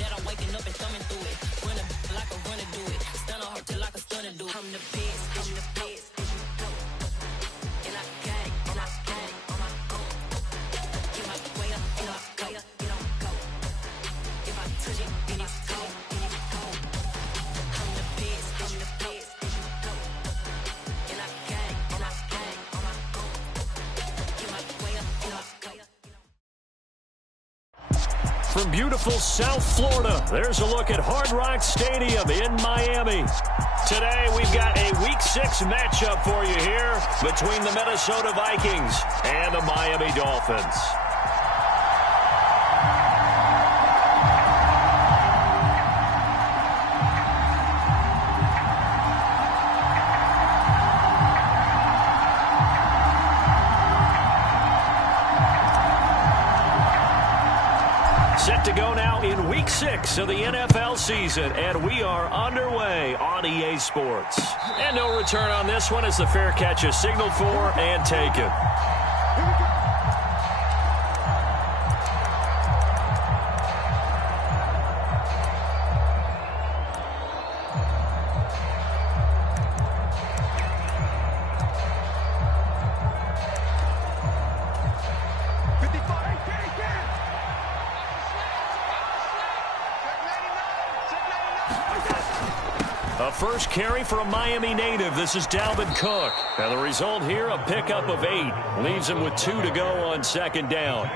that I'm waking up and thumbing through it. Run a like a runner do it. Stun a heart till like a stunner do it. I'm the best, I'm the best. And I got it, and I got it on my own. Get my way up, and I go, get on go. If I touch it, then it's go, then it's go. I'm the best, I'm the best. And I got it, and I got it on my own. Get my way up, and I go. From beautiful South Florida, there's a look at Hard Rock Stadium in Miami. Today, we've got a Week 6 matchup for you here between the Minnesota Vikings and the Miami Dolphins. Set to go now in Week 6 of the NFL season, and we are underway on EA Sports. And no return on this one as the fair catch is signaled for and taken. A first carry for a Miami native. This is Dalvin Cook. And the result here, a pickup of 8. Leaves him with 2 to go on second down.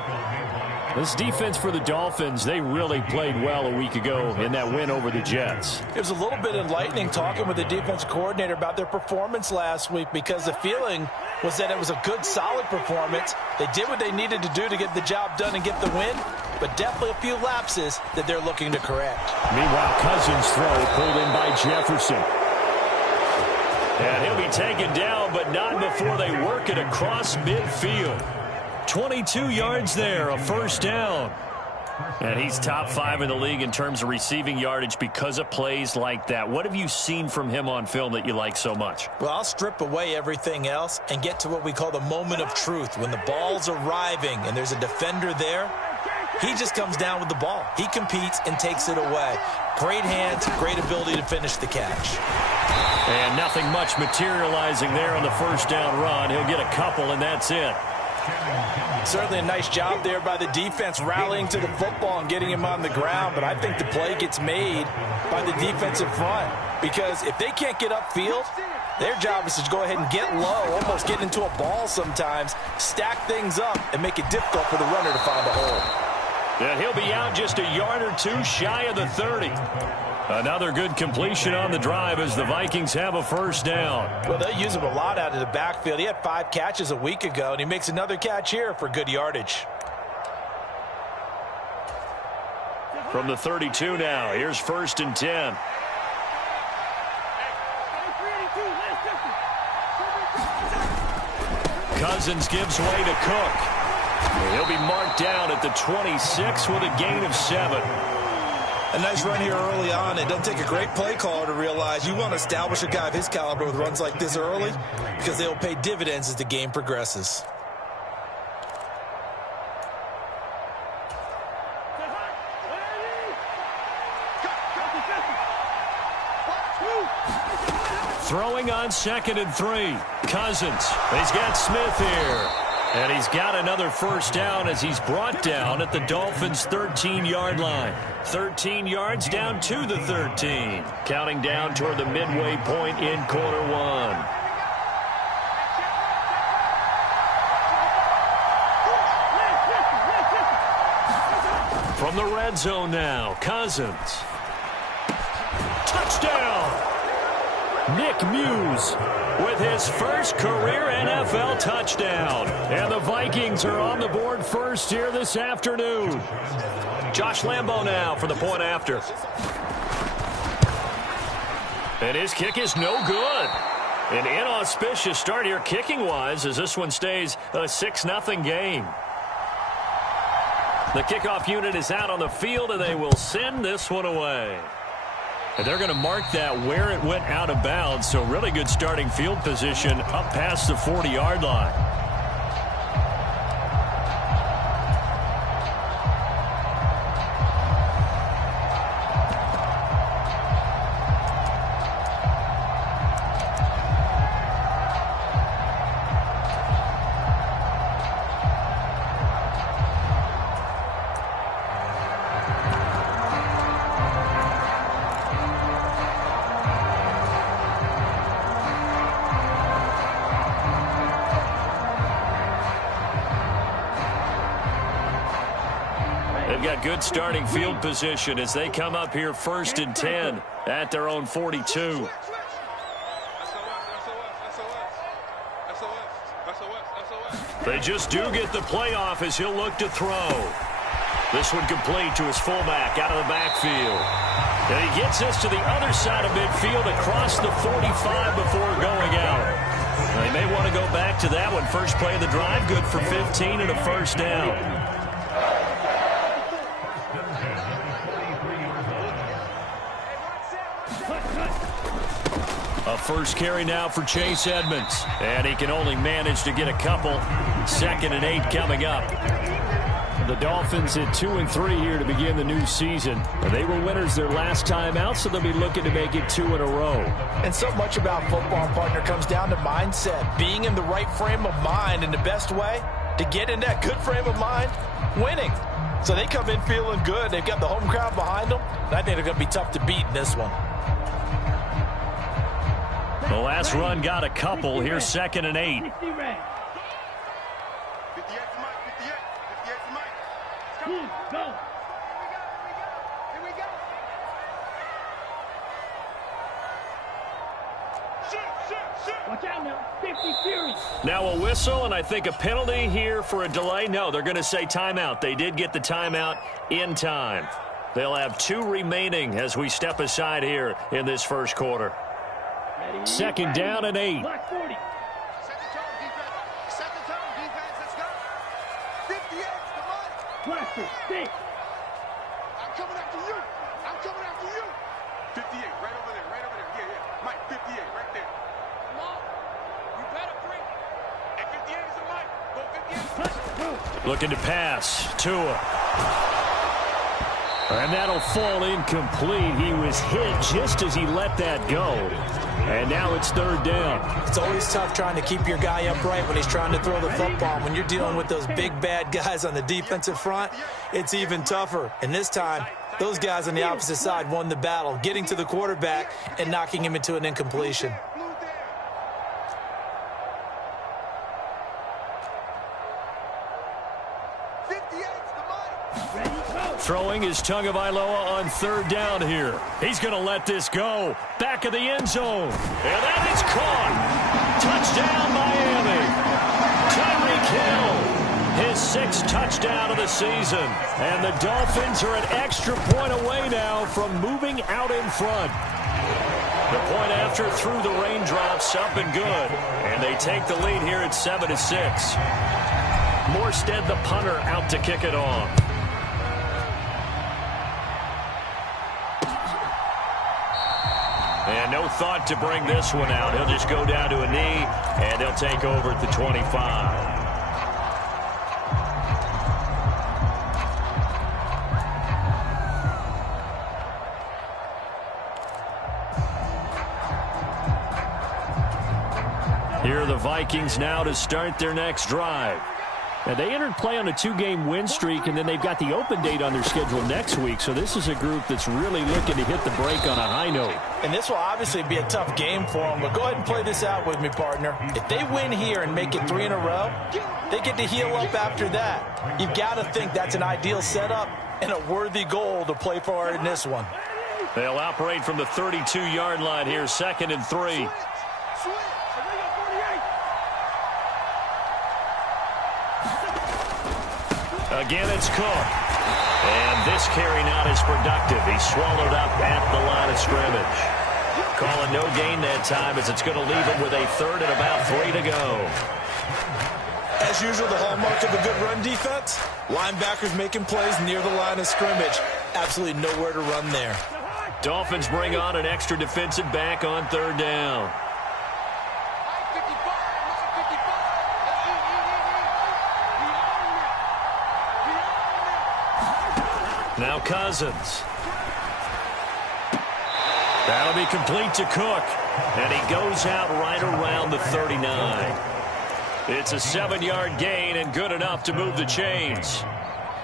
This defense for the Dolphins, they really played well a week ago in that win over the Jets. It was a little bit enlightening talking with the defense coordinator about their performance last week, because the feeling was that it was a good, solid performance. They did what they needed to do to get the job done and get the win, but definitely a few lapses that they're looking to correct. Meanwhile, Cousins' throw pulled in by Jefferson. And he'll be taken down, but not before they work it across midfield. 22 yards there, a first down. And he's top 5 in the league in terms of receiving yardage because of plays like that. What have you seen from him on film that you like so much? Well, I'll strip away everything else and get to what we call the moment of truth. When the ball's arriving and there's a defender there, he just comes down with the ball. He competes and takes it away. Great hands, great ability to finish the catch. And nothing much materializing there on the first down run. He'll get a couple, and that's it. Certainly a nice job there by the defense rallying to the football and getting him on the ground, but I think the play gets made by the defensive front, because if they can't get upfield, their job is to go ahead and get low, almost get into a ball sometimes, stack things up, and make it difficult for the runner to find a hole. And he'll be out just a yard or 2 shy of the 30. Another good completion on the drive as the Vikings have a first down. Well, they use him a lot out of the backfield. He had 5 catches a week ago, and he makes another catch here for good yardage. From the 32 now, here's 1st and 10. Cousins gives way to Cook. He'll be marked down at the 26 with a gain of 7. A nice run here early on. It doesn't take a great play caller to realize you want to establish a guy of his caliber with runs like this early, because they'll pay dividends as the game progresses. Throwing on 2nd and 3. Cousins. He's got Smith here. And he's got another first down as he's brought down at the Dolphins' 13-yard line. 13 yards down to the 13. Counting down toward the midway point in quarter 1. From the red zone now, Cousins. Touchdown! Nick Muse with his first career NFL touchdown. And the Vikings are on the board first here this afternoon. Josh Lambo now for the point after. And his kick is no good. An inauspicious start here kicking-wise as this one stays a 6-0 game. The kickoff unit is out on the field, and they will send this one away. And they're going to mark that where it went out of bounds, so really good starting field position up past the 40-yard line. they've got good starting field position as they come up here 1st and 10 at their own 42. They just do get the playoff as he'll look to throw. This one complete to his fullback out of the backfield. And he gets this to the other side of midfield across the 45 before going out. Now, they may want to go back to that one. First play of the drive, good for 15 and a first down. A first carry now for Chase Edmonds. And he can only manage to get a couple. 2nd and 8 coming up. The Dolphins at 2-3 here to begin the new season. They were winners their last time out, so they'll be looking to make it 2 in a row. And so much about football, partner, comes down to mindset. Being in the right frame of mind, and the best way to get in that good frame of mind, winning. So they come in feeling good. They've got the home crowd behind them. And I think they're going to be tough to beat in this one. The last run got a couple. Here's 2nd and 8. Go. Watch out now. 50 Fury. Now a whistle, and I think a penalty here for a delay. No, they're going to say timeout. They did get the timeout in time. They'll have 2 remaining as we step aside here in this first quarter. 2nd down and 8. Black 40. Set the tone, defense. Set the tone, defense. Let's go. 58, come on. Blaster, stick. I'm coming after you. I'm coming after you. 58, right over there, right over there. Yeah, yeah. Mike, 58, right there. Come on. You better bring. And 58 is a Mike. Go 58. Looking to pass. Tua. And that'll fall incomplete. He was hit just as he let that go. And now it's 3rd down. It's always tough trying to keep your guy upright when he's trying to throw the football. When you're dealing with those big, bad guys on the defensive front, it's even tougher. And this time, those guys on the opposite side won the battle, getting to the quarterback and knocking him into an incompletion. Throwing is Tagovailoa on 3rd down here. He's going to let this go. Back of the end zone. And that is caught. Touchdown, Miami. Tyreek Hill, his 6th touchdown of the season. And the Dolphins are an extra point away now from moving out in front. The point after through the raindrops, up and good. And they take the lead here at 7-6. Morstead, the punter, out to kick it off. And no thought to bring this one out. He'll just go down to a knee, and they'll take over at the 25. Here are the Vikings now to start their next drive. Now, they entered play on a 2-game win streak, and then they've got the open date on their schedule next week. So this is a group that's really looking to hit the break on a high note. And this will obviously be a tough game for them, but go ahead and play this out with me, partner. If they win here and make it 3 in a row, they get to heal up after that. You've got to think that's an ideal setup and a worthy goal to play for in this one. They'll operate from the 32-yard line here, 2nd and 3. Again, it's Cook. And this carry not as productive. He's swallowed up at the line of scrimmage. Calling no gain that time as it's going to leave him with a 3rd and about 3 to go. As usual, the hallmark of a good run defense, linebackers making plays near the line of scrimmage. Absolutely nowhere to run there. Dolphins bring on an extra defensive back on 3rd down. Now Cousins. That'll be complete to Cook. And he goes out right around the 39. It's a 7-yard gain and good enough to move the chains.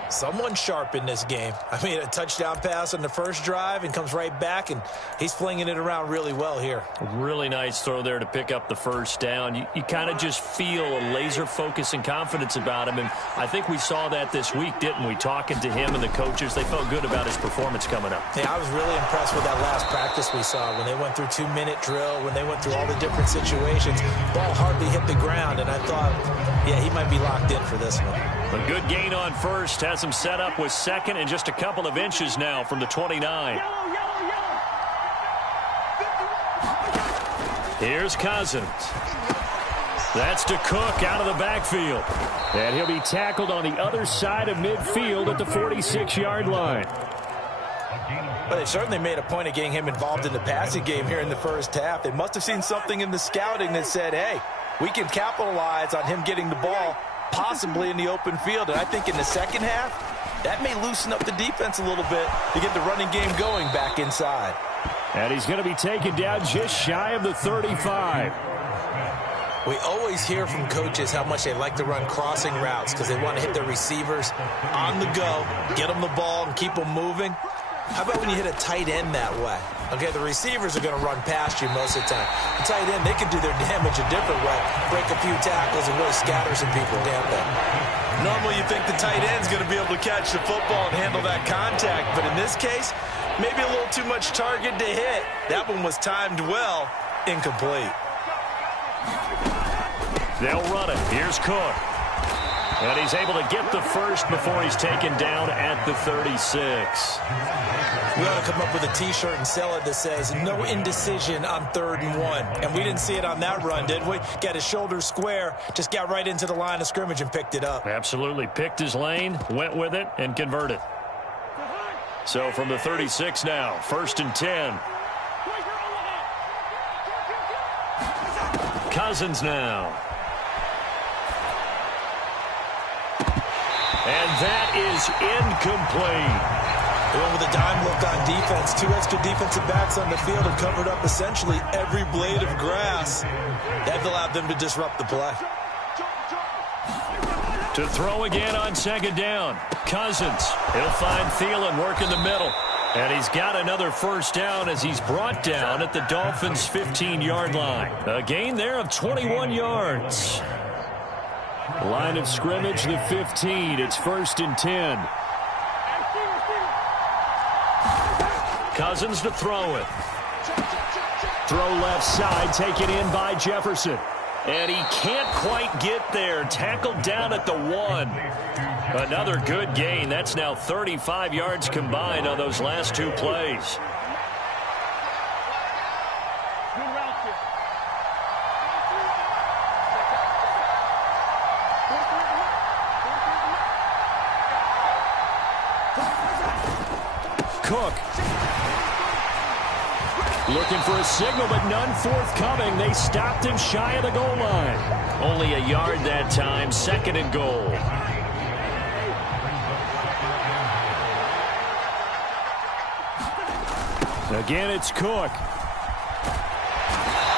Someone sharp in this game. I mean, a touchdown pass on the first drive and comes right back, and he's flinging it around really well here. Really nice throw there to pick up the first down. You kind of just feel a laser focus and confidence about him, and I think we saw that this week, didn't we? Talking to him and the coaches, they felt good about his performance coming up. Yeah, I was really impressed with that last practice we saw when they went through 2-minute drill, when they went through all the different situations. Ball hardly hit the ground, and I thought, yeah, he might be locked in for this one. A good gain on first has him set up with second and just a couple of inches now from the 29. Here's Cousins. That's to Cook out of the backfield. And he'll be tackled on the other side of midfield at the 46-yard line. Well, they certainly made a point of getting him involved in the passing game here in the first half. They must have seen something in the scouting that said, hey, we can capitalize on him getting the ball possibly in the open field. And I think in the second half, that may loosen up the defense a little bit to get the running game going back inside. And he's going to be taken down just shy of the 35. We always hear from coaches how much they like to run crossing routes because they want to hit their receivers on the go, get them the ball, and keep them moving. How about when you hit a tight end that way? Okay, the receivers are going to run past you most of the time. The tight end, they can do their damage a different way, break a few tackles and really scatter some people, can't they? Normally you think the tight end's going to be able to catch the football and handle that contact, but in this case, maybe a little too much target to hit. That one was timed well, incomplete. They'll run it. Here's Cook. And he's able to get the first before he's taken down at the 36. We ought to come up with a T-shirt and sell it that says, no indecision on 3rd and 1. And we didn't see it on that run, did we? Got his shoulders square, just got right into the line of scrimmage and picked it up. Absolutely. Picked his lane, went with it, and converted. So from the 36 now, 1st and 10. Cousins now. And that is incomplete. They went with a dime look on defense. 2 extra defensive backs on the field and covered up essentially every blade of grass. That allowed them to disrupt the play. To throw again on 2nd down. Cousins. He'll find Thielen working the middle. And he's got another first down as he's brought down at the Dolphins' 15-yard line. A gain there of 21 yards. Line of scrimmage, the 15. It's 1st and 10. Cousins to throw it. Throw left side, taken in by Jefferson. And he can't quite get there. Tackled down at the 1. Another good gain. That's now 35 yards combined on those last 2 plays. Cook. Looking for a signal, but none forthcoming. They stopped him shy of the goal line. Only a yard that time. 2nd and goal. Again, it's Cook.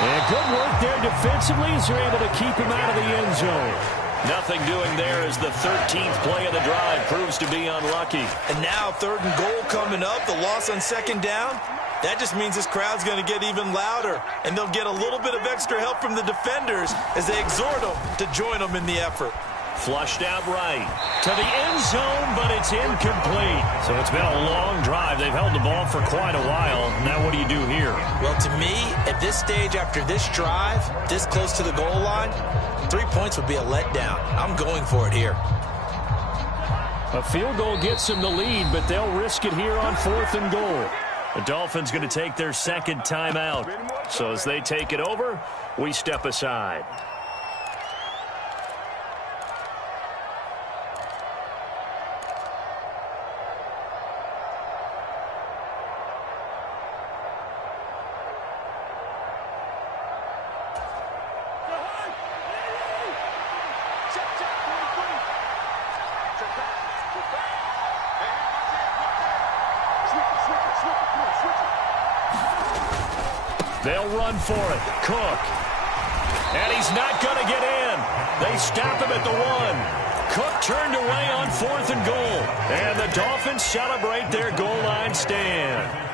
And good work there defensively as they're able to keep him out of the end zone. Nothing doing there as the 13th play of the drive proves to be unlucky. And now 3rd and goal coming up. The loss on 2nd down. That just means this crowd's going to get even louder. And they'll get a little bit of extra help from the defenders as they exhort them to join them in the effort. Flushed out right to the end zone, but it's incomplete. So it's been a long drive. They've held the ball for quite a while. Now what do you do here? Well, to me, at this stage after this drive, this close to the goal line, 3 points would be a letdown. I'm going for it here. A field goal gets them the lead, but they'll risk it here on 4th and goal. The Dolphins going to take their 2nd timeout. So as they take it over, we step aside. They'll run for it. Cook. And he's not going to get in. They stop him at the 1. Cook turned away on 4th and goal. And the Dolphins celebrate their goal line stand.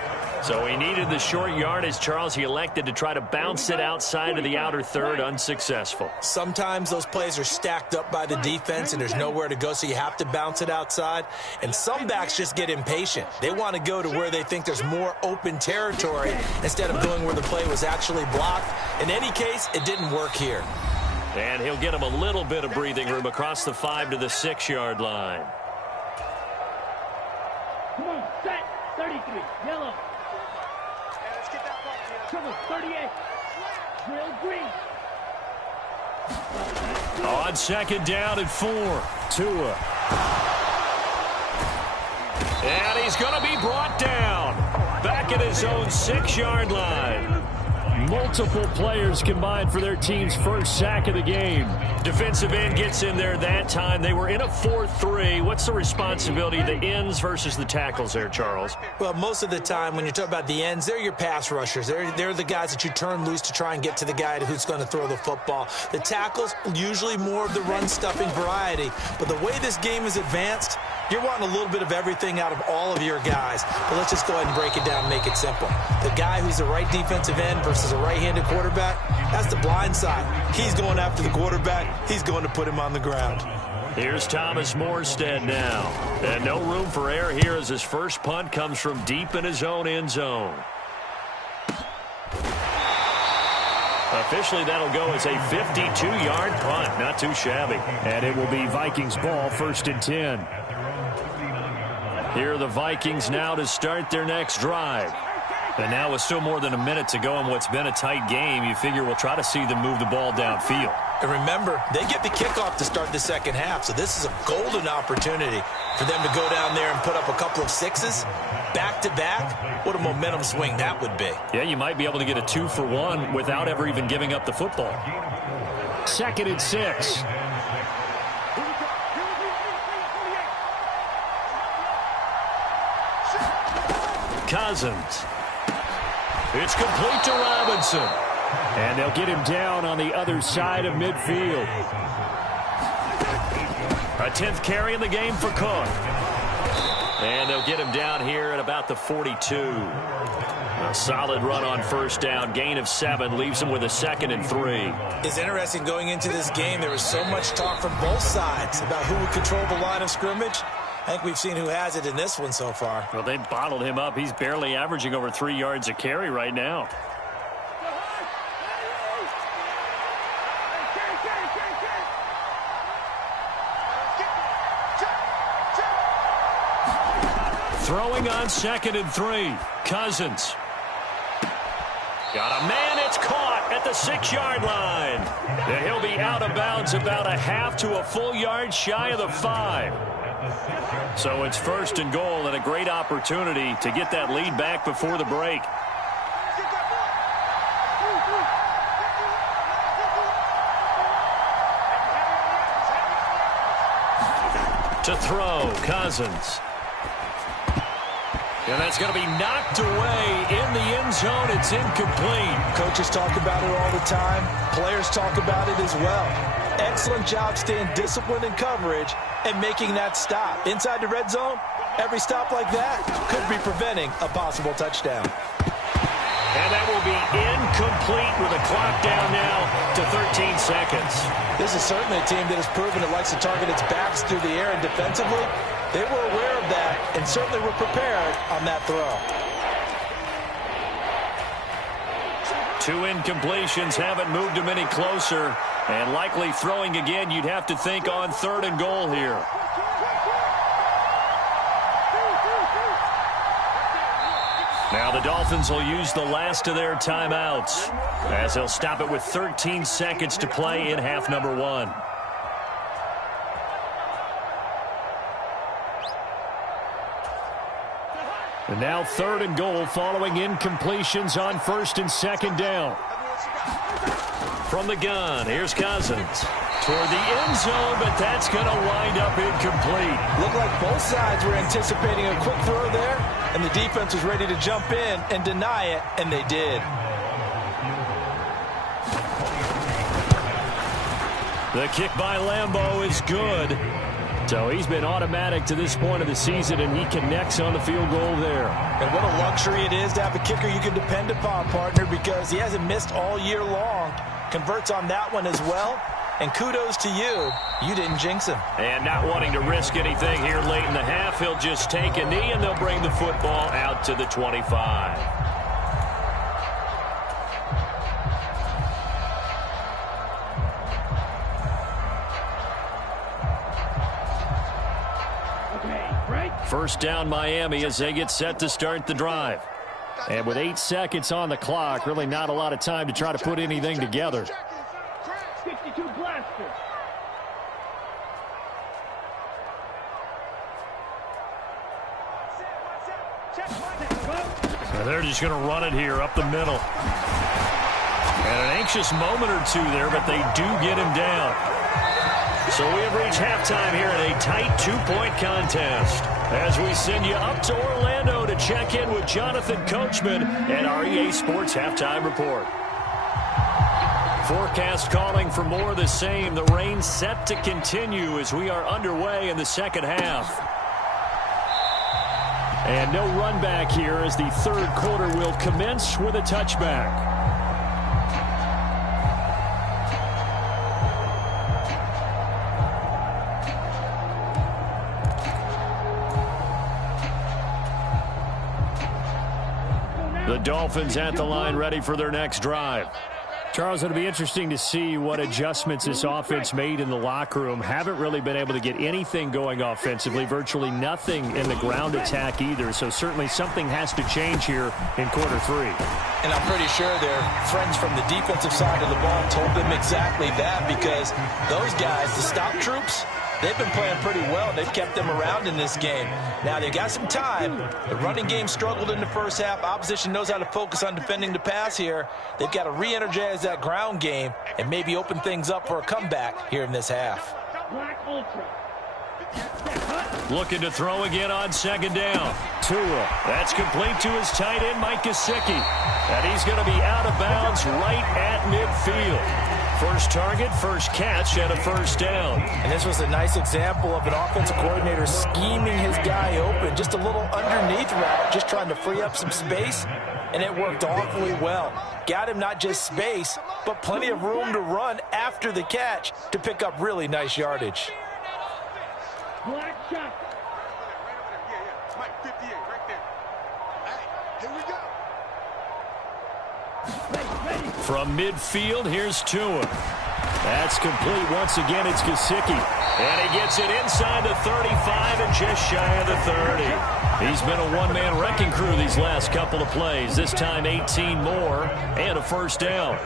So he needed the short yardage, Charles. He elected to try to bounce it outside of the outer third, unsuccessful. Sometimes those plays are stacked up by the defense and there's nowhere to go, so you have to bounce it outside. And some backs just get impatient. They want to go to where they think there's more open territory instead of going where the play was actually blocked. In any case, it didn't work here. And he'll get him a little bit of breathing room across the 5 to the 6-yard line. Come on, set, 33, yellow. 38. Drill green. On 2nd down and 4. Tua. And he's going to be brought down. Back at his own 6-yard line. Multiple players combined for their team's first sack of the game. Defensive end gets in there that time. They were in a 4-3. What's the responsibility of the ends versus the tackles there, Charles? Well, most of the time when you talk about the ends, they're your pass rushers. They're the guys that you turn loose to try and get to the guy who's going to throw the football. The tackles, usually more of the run-stuffing variety. But the way this game is advanced, you're wanting a little bit of everything out of all of your guys. But let's just go ahead and break it down and make it simple. The guy who's the right defensive end versus a right-handed quarterback, that's the blind side. He's going after the quarterback. He's going to put him on the ground. Here's Thomas Morstead now. And no room for error here as his first punt comes from deep in his own end zone. Officially, that'll go as a 52-yard punt. Not too shabby. And it will be Vikings ball, 1st and 10. Here are the Vikings now to start their next drive. And now with still more than a minute to go in what's been a tight game, you figure we'll try to see them move the ball downfield. And remember, they get the kickoff to start the second half, so this is a golden opportunity for them to go down there and put up a couple of sixes back-to-back. What a momentum swing that would be. Yeah, you might be able to get a 2-for-1 without ever even giving up the football. 2nd and 6. Cousins. It's complete to Robinson. And they'll get him down on the other side of midfield. A 10th carry in the game for Cook. And they'll get him down here at about the 42. A solid run on 1st down. Gain of 7 leaves him with a 2nd and 3. It's interesting going into this game. There was so much talk from both sides about who would control the line of scrimmage. I think we've seen who has it in this one so far. Well, they bottled him up. He's barely averaging over 3 yards a carry right now. Throwing on 2nd and 3. Cousins. Got a man. It's caught at the 6-yard line. And he'll be out of bounds about a half to a full yard shy of the 5. So it's 1st and goal and a great opportunity to get that lead back before the break. To throw, Cousins. And that's going to be knocked away in the end zone. It's incomplete. Coaches talk about it all the time. Players talk about it as well. Excellent job staying disciplined in coverage and making that stop. Inside the red zone, every stop like that could be preventing a possible touchdown. And that will be incomplete with the clock down now to 13 seconds. This is certainly a team that has proven it likes to target its backs through the air, and defensively, they were aware of that and certainly were prepared on that throw. 2 incompletions haven't moved him any closer. And likely throwing again, you'd have to think on 3rd and goal here. Now the Dolphins will use the last of their timeouts as they'll stop it with 13 seconds to play in half number 1. And now 3rd and goal following incompletions on 1st and 2nd down. From the gun, here's Cousins. Toward the end zone, but that's going to wind up incomplete. Looked like both sides were anticipating a quick throw there, and the defense was ready to jump in and deny it, and they did. The kick by Lambeau is good. So he's been automatic to this point of the season, and he connects on the field goal there. And what a luxury it is to have a kicker you can depend upon, partner, because he hasn't missed all year long. Converts on that one as well. And kudos to you. You didn't jinx him. And not wanting to risk anything here late in the half, he'll just take a knee, and they'll bring the football out to the 25. First down, Miami, as they get set to start the drive. And with 8 seconds on the clock, really not a lot of time to try to put anything together. 62 blaster. So they're just going to run it here up the middle. And an anxious moment or two there, but they do get him down. So we have reached halftime here in a tight 2-point contest, as we send you up to Orlando to check in with Jonathan Coachman and our EA Sports Halftime Report. Forecast calling for more of the same. The rain set to continue as we are underway in the second half. And no run back here as the third quarter will commence with a touchback. The Dolphins at the line, ready for their next drive. Charles, it'll be interesting to see what adjustments this offense made in the locker room. Haven't really been able to get anything going offensively, virtually nothing in the ground attack either. So certainly something has to change here in quarter 3. And I'm pretty sure their friends from the defensive side of the ball told them exactly that, because those guys, the stop troops, they've been playing pretty well. They've kept them around in this game. Now, they got some time. The running game struggled in the first half. Opposition knows how to focus on defending the pass here. They've got to re-energize that ground game and maybe open things up for a comeback here in this half. Black Ultra. Looking to throw again on second down. Tua. That's complete to his tight end, Mike Gesicki. And he's going to be out of bounds right at midfield. First target, first catch, and a first down. And this was a nice example of an offensive coordinator scheming his guy open. Just a little underneath route, just trying to free up some space, and it worked awfully well. Got him not just space, but plenty of room to run after the catch to pick up really nice yardage. Black shot. Mike, 58, right there. Hey, here we go. From midfield, here's Tua. That's complete. Once again, it's Gesicki. And he gets it inside the 35 and just shy of the 30. He's been a one-man wrecking crew these last couple of plays. This time 18 more and a first down.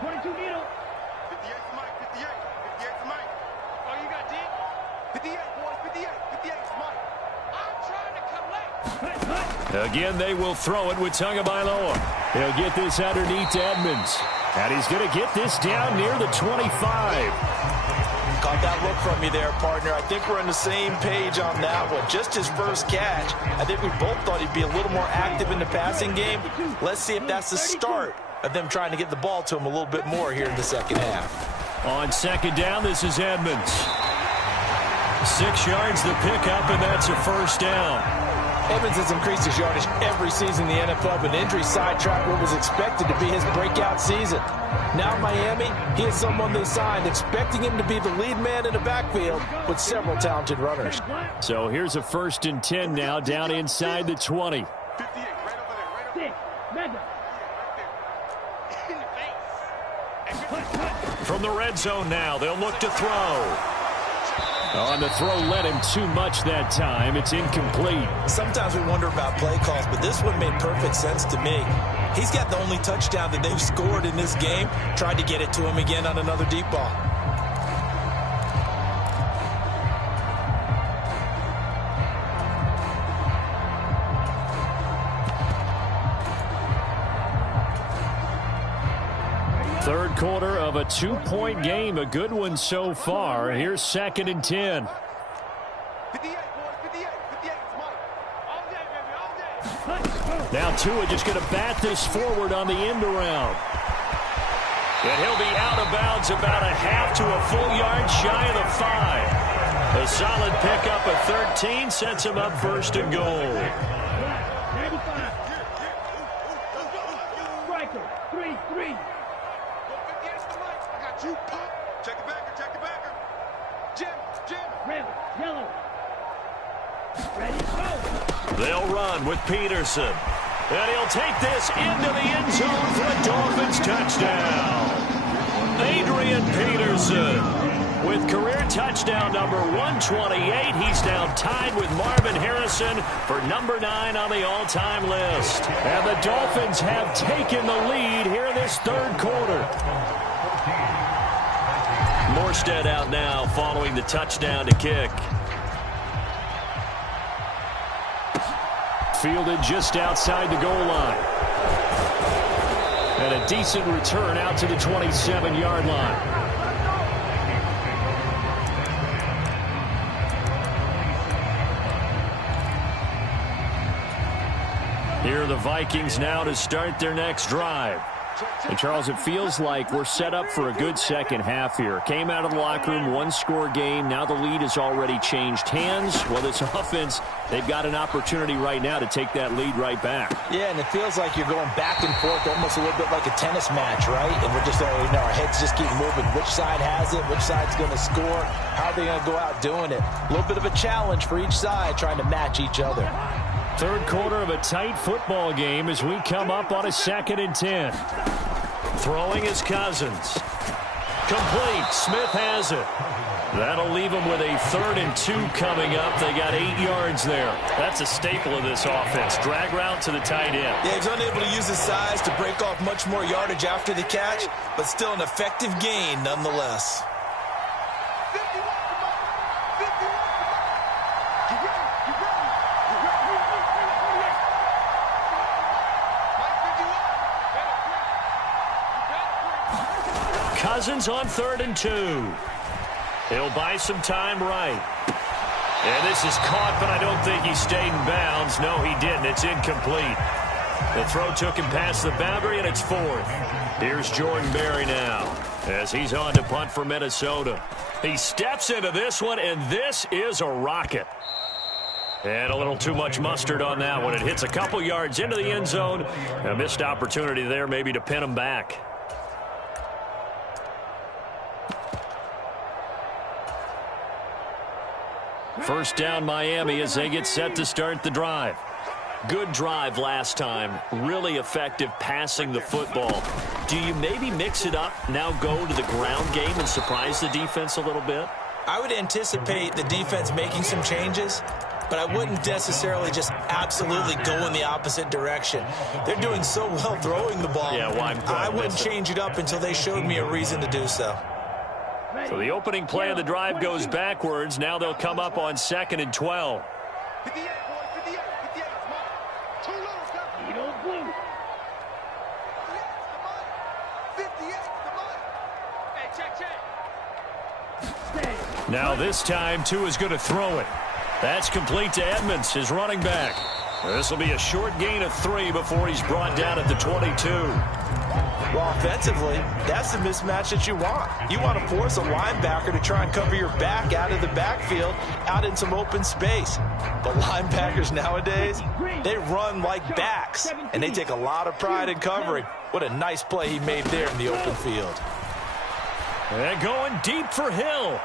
22 needle. 58 for Mike, 58. 58 for Mike. Oh, you got D? 58, boys, 58. 58 for Mike. I'm trying to collect. Again, they will throw it with Tagovailoa. He'll get this underneath to Edmonds. And he's going to get this down near the 25. Caught that look from you there, partner. I think we're on the same page on that one. Just his first catch. I think we both thought he'd be a little more active in the passing game. Let's see if that's the start of them trying to get the ball to him a little bit more here in the second half. On second down, this is Edmonds. 6 yards the pickup, and that's a first down. Edmonds has increased his yardage every season in the NFL, but injury sidetracked what was expected to be his breakout season. Now Miami, he is someone they signed, expecting him to be the lead man in the backfield with several talented runners. So here's a 1st and 10 now, down inside the 20. 58, right over there, right over there. Mega. From the red zone now, they'll look to throw. On the throw, led him too much that time. It's incomplete. Sometimes we wonder about play calls, but this one made perfect sense to me. He's got the only touchdown that they've scored in this game. Tried to get it to him again on another deep ball. Third quarter of a 2-point game. A good one so far. Here's 2nd and 10. 58, boys, 58. 58 for Mike. All day, baby, all day. Now Tua just going to bat this forward on the end around. And he'll be out of bounds about a half to a full yard shy of the 5. A solid pickup of 13 sets him up first and goal. 95. Striker, 3-3. I got you, pop. Check it backer, check it backer. Jim. Red, yellow. Ready, go. They'll run with Peterson. And he'll take this into the end zone for a Dolphins touchdown. Adrian Peterson with career touchdown number 128. He's now tied with Marvin Harrison for number 9 on the all-time list. And the Dolphins have taken the lead here in this third quarter. Morstead out now following the touchdown to kick. Fielded just outside the goal line. And a decent return out to the 27-yard line. Here are the Vikings now to start their next drive. And, Charles, it feels like we're set up for a good second half here. Came out of the locker room, one-score game. Now the lead has already changed hands. Well, this offense, they've got an opportunity right now to take that lead right back. Yeah, and it feels like you're going back and forth almost a little bit like a tennis match, right? And we're just, our heads just keep moving. Which side has it? Which side's going to score? How are they going to go out doing it? A little bit of a challenge for each side trying to match each other. Third quarter of a tight football game as we come up on a 2nd and 10. Throwing is Cousins. Complete. Smith has it. That'll leave them with a 3rd and 2 coming up. They got 8 yards there. That's a staple of this offense. Drag route to the tight end. Yeah, he's unable to use his size to break off much more yardage after the catch, but still an effective gain nonetheless. Cousins on 3rd and 2. He'll buy some time right. And this is caught, but I don't think he stayed in bounds. No, he didn't. It's incomplete. The throw took him past the boundary, and it's 4th. Here's Jordan Berry now as he's on to punt for Minnesota. He steps into this one, and this is a rocket. And a little too much mustard on that one. It hits a couple yards into the end zone. A missed opportunity there maybe to pin him back. First down Miami as they get set to start the drive. Good drive last time. Really effective passing the football. Do you maybe mix it up, now go to the ground game and surprise the defense a little bit? I would anticipate the defense making some changes, but I wouldn't necessarily just absolutely go in the opposite direction. They're doing so well throwing the ball. Yeah, well, I wouldn't change it up until they showed me a reason to do so. So the opening play of the drive goes backwards. Now they'll come up on 2nd and 12. 58, boys, 58. It's mine. Too little, Captain. Eat old blue. 58, the money. Hey, check. Stay. Now this time, Tua is going to throw it. That's complete to Edmonds, his running back. This will be a short gain of 3 before he's brought down at the 22. Well, offensively, that's the mismatch that you want. You want to force a linebacker to try and cover your back out of the backfield, out in some open space. But linebackers nowadays, they run like backs, and they take a lot of pride in covering. What a nice play he made there in the open field. And going deep for Hill.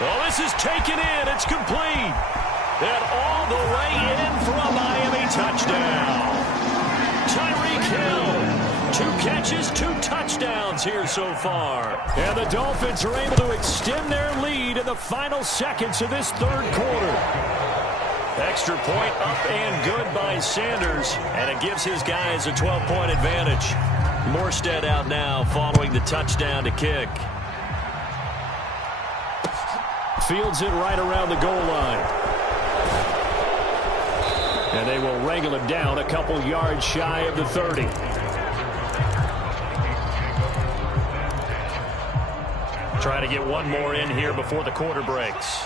Well, this is taken in. It's complete. And all the way in for a Miami touchdown. Tyreek Hill. 2 catches, 2 touchdowns here so far. And the Dolphins are able to extend their lead in the final seconds of this third quarter. Extra point up and good by Sanders, and it gives his guys a 12-point advantage. Morstead out now following the touchdown to kick. Fields it right around the goal line. And they will wrangle him down a couple yards shy of the 30. Trying to get one more in here before the quarter breaks.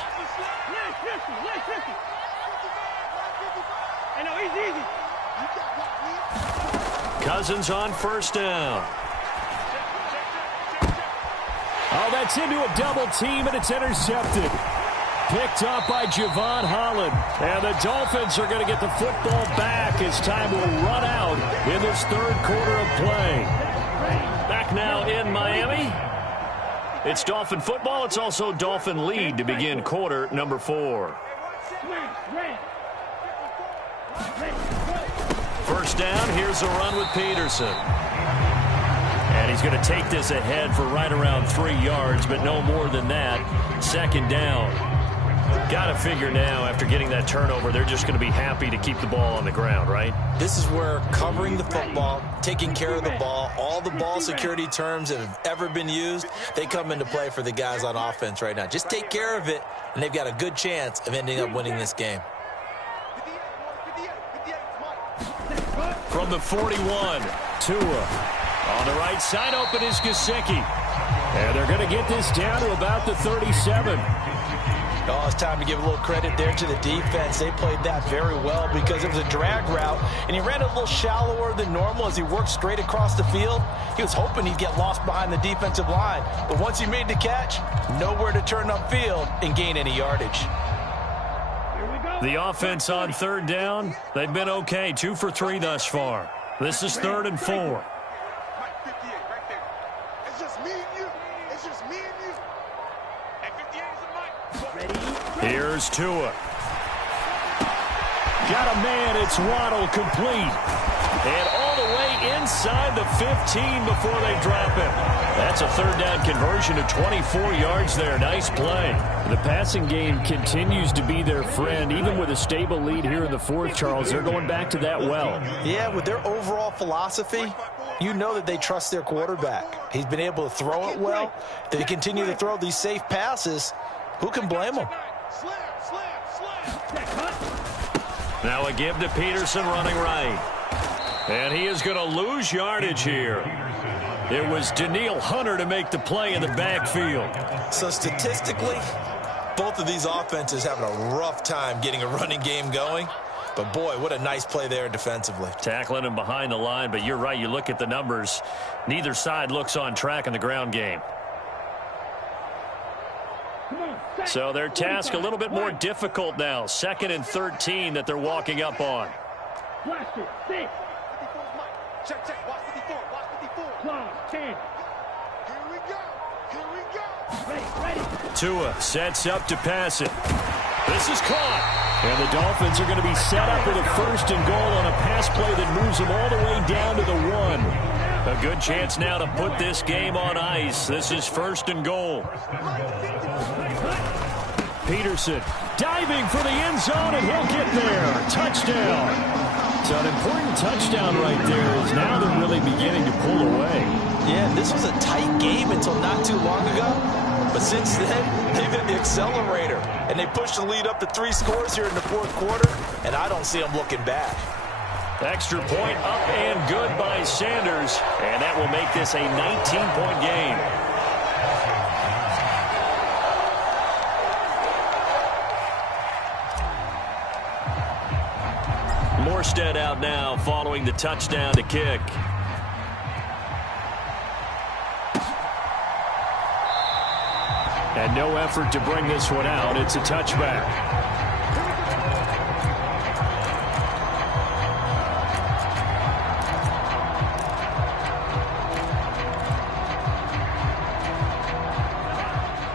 Cousins on 1st down. that's into a double team, and it's intercepted. Picked up by Javon Holland. And the Dolphins are going to get the football back as time will run out in this third quarter of play. Back now in Miami. It's Dolphin football. It's also Dolphin lead to begin quarter number 4. First down, here's a run with Peterson. And he's going to take this ahead for right around 3 yards, but no more than that. Second down. Got to figure now, after getting that turnover, they're just going to be happy to keep the ball on the ground, right? This is where covering the football, taking care of the ball, all the ball security terms that have ever been used, they come into play for the guys on offense right now. Just take care of it, and they've got a good chance of ending up winning this game. From the 41, Tua. On the right side, open is Gesicki. And they're going to get this down to about the 37. Oh, it's time to give a little credit there to the defense. They played that very well because it was a drag route, and he ran it a little shallower than normal as he worked straight across the field. He was hoping he'd get lost behind the defensive line, but once he made the catch, nowhere to turn upfield and gain any yardage. The offense on third down, they've been okay, 2 for 3 thus far. This is 3rd and 4. Here's Tua. Got a man, it's Waddle, complete. And all the way inside the 15 before they drop him. That's a third down conversion of 24 yards there. Nice play. The passing game continues to be their friend. Even with a stable lead here in the 4th, Charles, they're going back to that well. Yeah, with their overall philosophy, you know that they trust their quarterback. He's been able to throw it well. They continue to throw these safe passes. Who can blame them? Now a give to Peterson running right. And he is going to lose yardage here. It was Danielle Hunter to make the play in the backfield. So statistically, both of these offenses having a rough time getting a running game going. But, boy, what a nice play there defensively. Tackling him behind the line, but you're right. You look at the numbers. Neither side looks on track in the ground game. So their task a little bit more difficult now. 2nd and 13 that they're walking up on. Check. Watch 54. Watch 54. Clock 10. Here we go. Ready. Tua sets up to pass it. This is caught. And the Dolphins are going to be set up with a 1st and goal on a pass play that moves them all the way down to the 1. A good chance now to put this game on ice. This is 1st and goal. Peterson diving for the end zone, and he'll get there. Touchdown. So an important touchdown right there is now they're really beginning to pull away. Yeah, this was a tight game until not too long ago. But since then, they've hit the accelerator. And they pushed the lead up to 3 scores here in the 4th quarter. And I don't see them looking back. Extra point up and good by Sanders. And that will make this a 19-point game. Morstead out now following the touchdown to kick. And no effort to bring this one out. It's a touchback.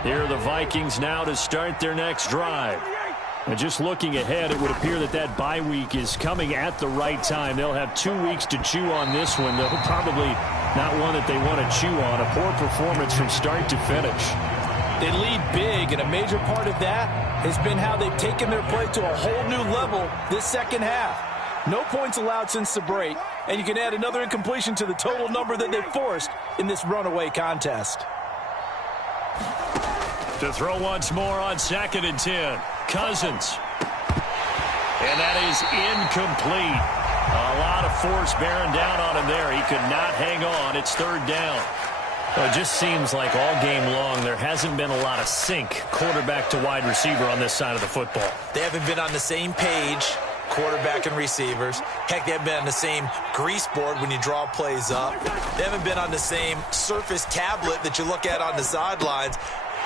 Here are the Vikings now to start their next drive. And just looking ahead, it would appear that that bye week is coming at the right time. They'll have 2 weeks to chew on this one, though probably not one that they want to chew on. A poor performance from start to finish. They lead big, and a major part of that has been how they've taken their play to a whole new level this second half. No points allowed since the break, and you can add another incompletion to the total number that they forced in this runaway contest. To throw once more on 2nd and 10. Cousins. And that is incomplete. A lot of force bearing down on him there. He could not hang on. It's 3rd down. Well, it just seems like all game long there hasn't been a lot of sync quarterback to wide receiver on this side of the football. They haven't been on the same page, quarterback and receivers. Heck, they haven't been on the same grease board when you draw plays up. They haven't been on the same Surface tablet that you look at on the sidelines.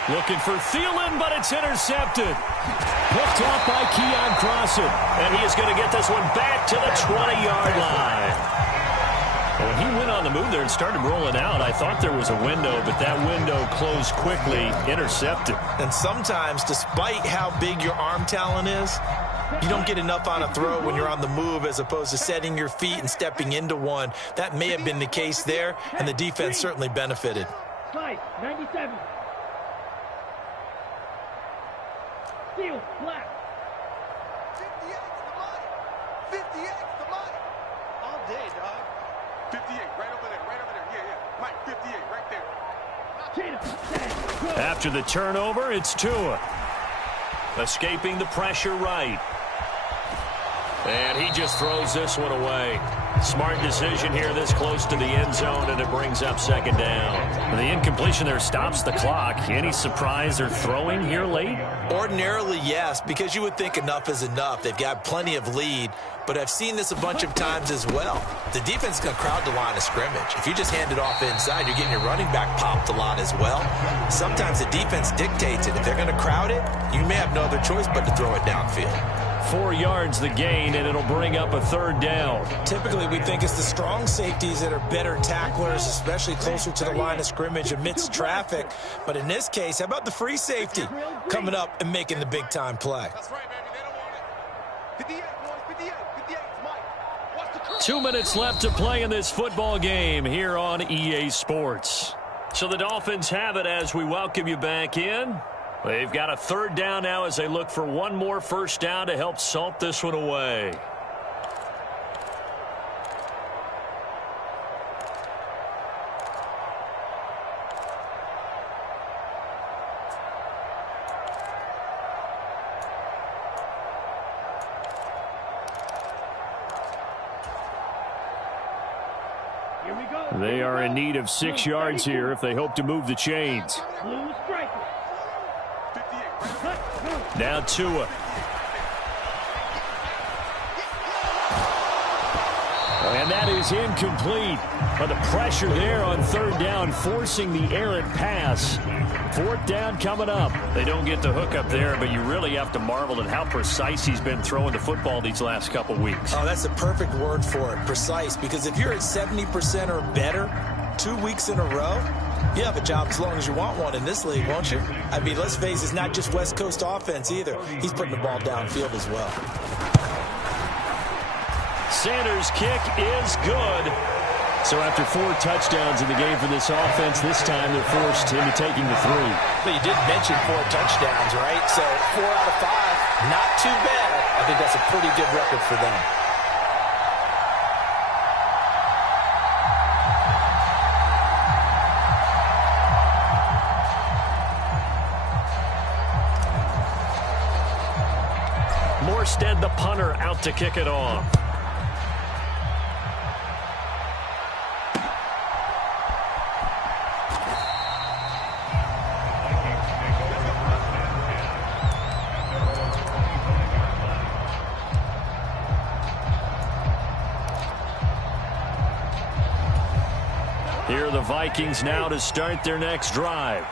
Looking for Thielen, but it's intercepted. Picked off by Keon Crossan. And he is going to get this one back to the 20-yard line. When he went on the move there and started rolling out, I thought there was a window, but that window closed quickly, intercepted. And sometimes, despite how big your arm talent is, you don't get enough on a throw when you're on the move as opposed to setting your feet and stepping into one. That may have been the case there, and the defense certainly benefited. Slide, 97. Field, black. 58's the money. 58's the money. All day, dog. 58, right over there, right over there. Yeah, yeah. Mike, 58, right there. After the turnover, it's Tua. Escaping the pressure right. And he just throws this one away. Smart decision here this close to the end zone, and it brings up second down. The incompletion there stops the clock. Any surprise they're throwing here late? Ordinarily, yes, because you would think enough is enough. They've got plenty of lead, but I've seen this a bunch of times as well. The defense is going to crowd the line of scrimmage. If you just hand it off inside, you're getting your running back popped a lot as well. Sometimes the defense dictates it. If they're going to crowd it, you may have no other choice but to throw it downfield. 4 yards the gain, and it'll bring up a third down. Typically, we think it's the strong safeties that are better tacklers, especially closer to the line of scrimmage amidst traffic. But in this case, how about the free safety coming up and making the big-time play? That's right, baby. They don't want it. 58, boys. 58. 58's Mike. Watch the curve. 2 minutes left to play in this football game here on EA Sports. So the Dolphins have it as we welcome you back in. They've got a third down now as they look for one more first down to help salt this one away. Here we go. They are in need of 6 yards here if they hope to move the chains. Blue striker. 58, right over Cut. Now Tua. And that is incomplete. But the pressure there on third down, forcing the errant pass. Fourth down coming up. They don't get the hook up there, but you really have to marvel at how precise he's been throwing the football these last couple weeks. Oh, that's the perfect word for it, precise. Because if you're at 70% or better 2 weeks in a row, you have a job as long as you want one in this league, won't you? I mean, let's face it, it's not just West Coast offense either. He's putting the ball downfield as well. Sanders' kick is good. So after 4 touchdowns in the game for this offense, this time they're forced into taking the 3. But you did mention 4 touchdowns, right? So 4 out of 5, not too bad. I think that's a pretty good record for them. Morstead, the punter, out to kick it off. Here are the Vikings now to start their next drive.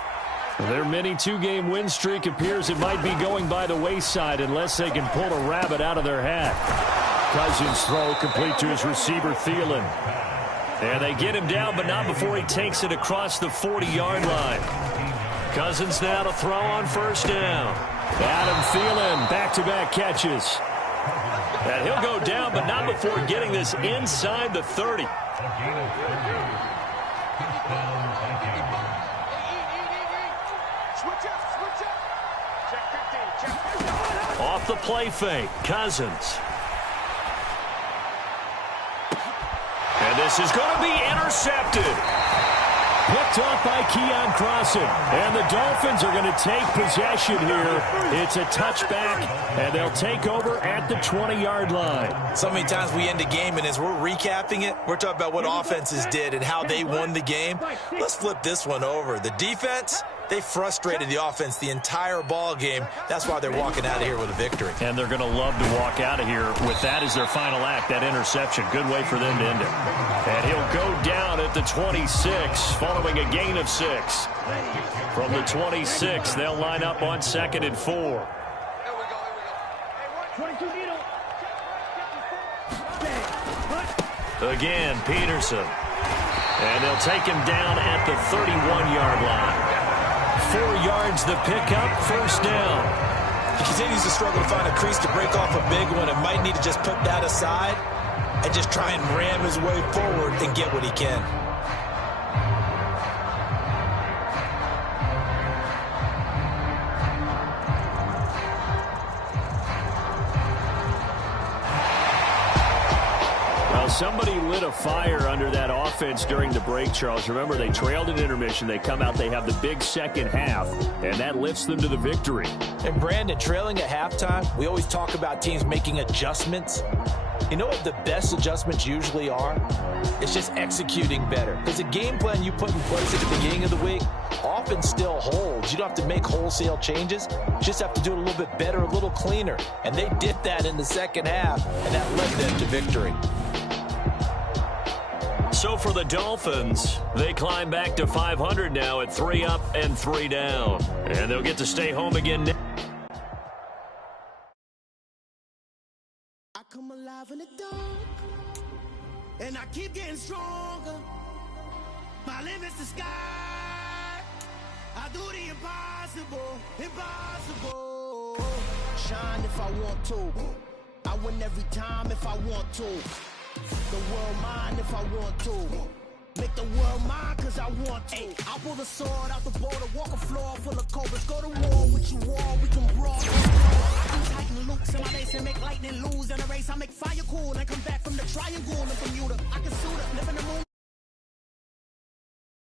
Their mini 2-game win streak appears it might be going by the wayside unless they can pull a rabbit out of their hat. Cousins' throw complete to his receiver, Thielen. And they get him down, but not before he takes it across the 40-yard line. Cousins now to throw on first down. Adam Thielen, back-to-back catches. And he'll go down, but not before getting this inside the 30. Off the play fake, Cousins. And this is going to be intercepted. Picked off by Keon Crossan. And the Dolphins are going to take possession here. It's a touchback, and they'll take over at the 20-yard line. So many times we end a game, and as we're recapping it, we're talking about what offenses did and how they won the game. Let's flip this one over. The defense, They frustrated the offense the entire ball game. That's why they're walking out of here with a victory. And they're going to love to walk out of here with that as their final act, that interception. Good way for them to end it. And he'll go down at the 26 following a gain of 6. From the 26, they'll line up on 2nd and 4. 22 needle. Again, Peterson. And they'll take him down at the 31-yard line. 4 yards the pickup, first down. He continues to struggle to find a crease to break off a big one and might need to just put that aside and just try and ram his way forward and get what he can. Somebody lit a fire under that offense during the break, Charles. Remember, they trailed in intermission. They come out, they have the big second half, and that lifts them to the victory. And, Brandon, trailing at halftime, we always talk about teams making adjustments. You know what the best adjustments usually are? It's just executing better. Because the game plan you put in place at the beginning of the week often still holds. You don't have to make wholesale changes. You just have to do it a little bit better, a little cleaner. And they did that in the second half, and that led them to victory. So for the Dolphins, they climb back to 500 now at 3 up and 3 down. And they'll get to stay home again. I come alive in the dark, and I keep getting stronger. My limit's the sky. I do the impossible, impossible. Shine if I want to. I win every time if I want to. The world mine if I want to. Make the world mine cause I want to. I pull the sword out the border, walk a floor full of cobras. Go to war with you all, we can brawl. I do Titan loops in my lace and make lightning lose in a race. I make fire cool and come back from the triangle in Bermuda. I